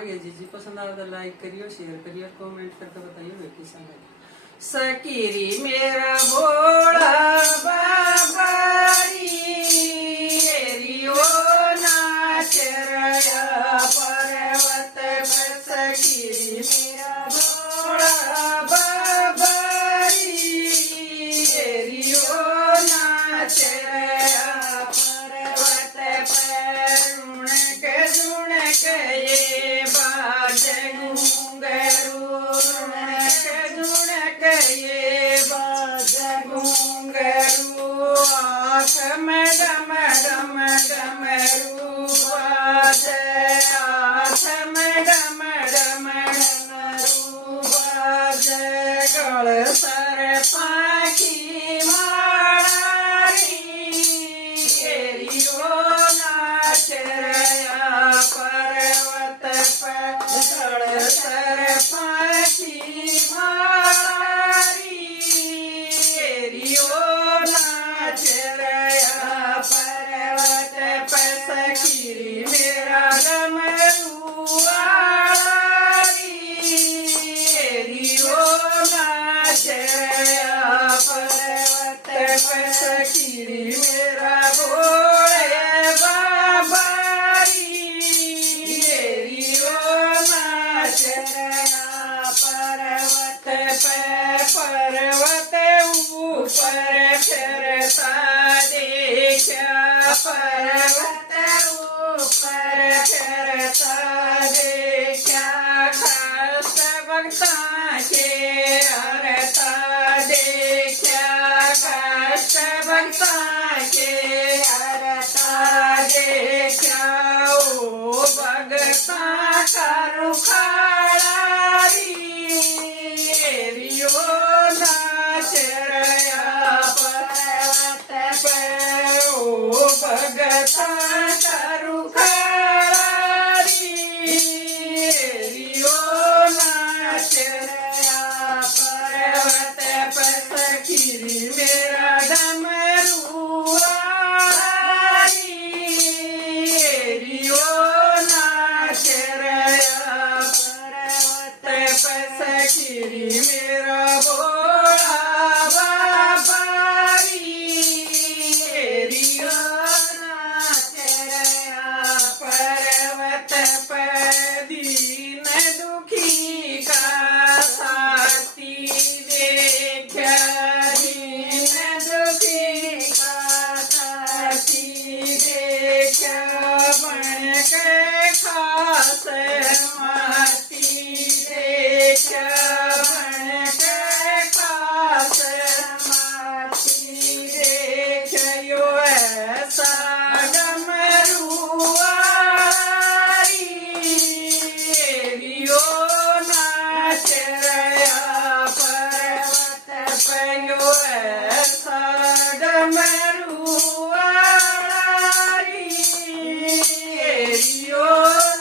आगे जी पसंद आवे तो लाइक करियो, शेयर करियो, कमेंट करके बताइए वे कैसा लगे। सकीरी मेरा भोला बाबारी रियो नाच रया पर्वत पर। सकीरी मेरा भोला बाबारी रियो नाच रया पर्वत पर। झुणक ये बाज घुंघरू, झुणक ये बाज घुंघरू। आँख में डम डम डमरू बाज, आँख में डम डम डमरू बाज। गल सर पाखी माड़ी रियो नाच रया पर्वत पर। गल सर पाखी माड़ी रियो नाच रया पर्वत पर। सकीरी मेरा डमरुआरी रियो नाच रया पर्वत पर। सकीरी मेरा भोले बाबारी रियो नाच रया पर्वत पर। पर्वत ऊपर फिरता देखा, पर्वत ऊपर फिरता देखा। खास भक्ता के हरता देखा, खास भक्ता के हरता देखा। ओ भगता का रुखाड़ी रियो नाच रया पर्वत पर। ओ भगता का रुखाड़ी रियो नाच रया पर्वत पर। सकीरी मेरा डमरुआरी रियो नाच रया पर्वत पर। सकीरी मेरा भोला बाबारी रियो नाच रया पर्वत पर। दीन दुखी का साथी देखा, दीन दुखी का साथी देखा। बन के खास माती देखा, बन के खास माती देखा। यो ऐसा डमरुआरी रियो नाच रया पर्वत पर। यो ऐसा डमरुआरी रियो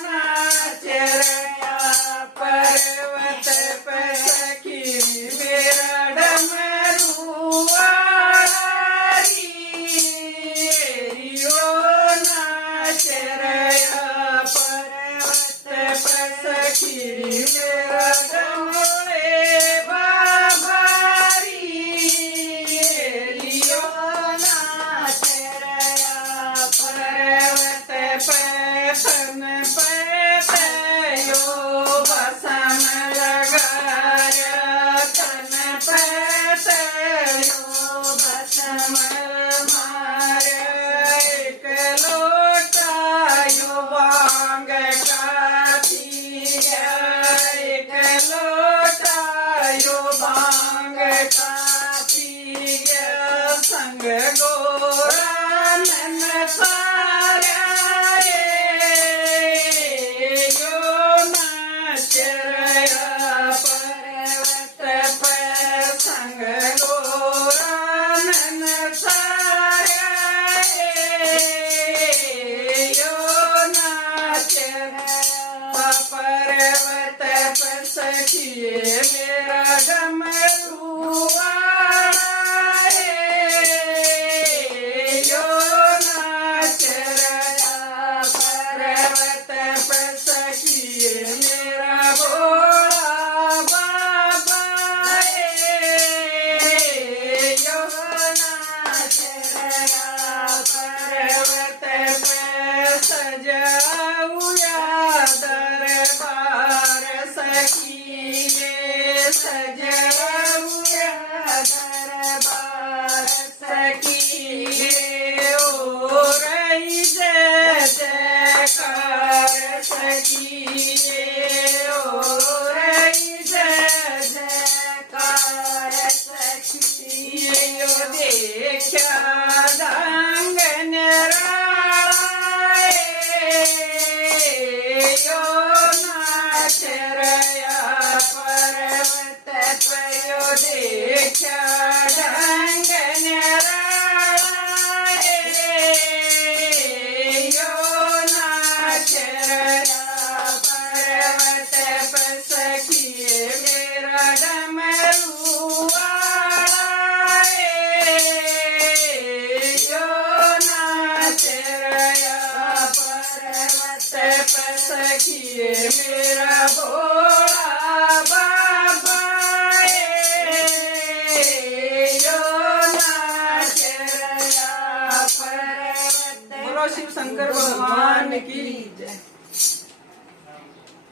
नाच रया पर्वत पर। सकीरी मेरा डमरुआरी रियो नाच रया पर्वत पर। सकीरी मेरा डमरे बाबारी रियो नाच रया पर्वत पर। फन पैयो बसम लगाया, तन पैयो बसम मारा। एक लोटायो भांग का पिया, एक लोटायो भांग का पिया। संग गोरा नन सारा यो नाच रया पर्वत पर। संग गोरा नन सारा यो नाच रया पर्वत पर। सखिए मेरा डमरुआरी यो नाच रया पर्वत पर। सखिए ओ रई जय जयकार सखिए ओ देखा डांग निराळे यो नाच रया पर्वत पयो देखा डांग निराळे यो नाच रया पर्वत पर सखिए मेरा डमरू सखिए मेरा भोला बाबा यो नाच रया पर्वत। बोलो शिव शंकर भगवान की जय।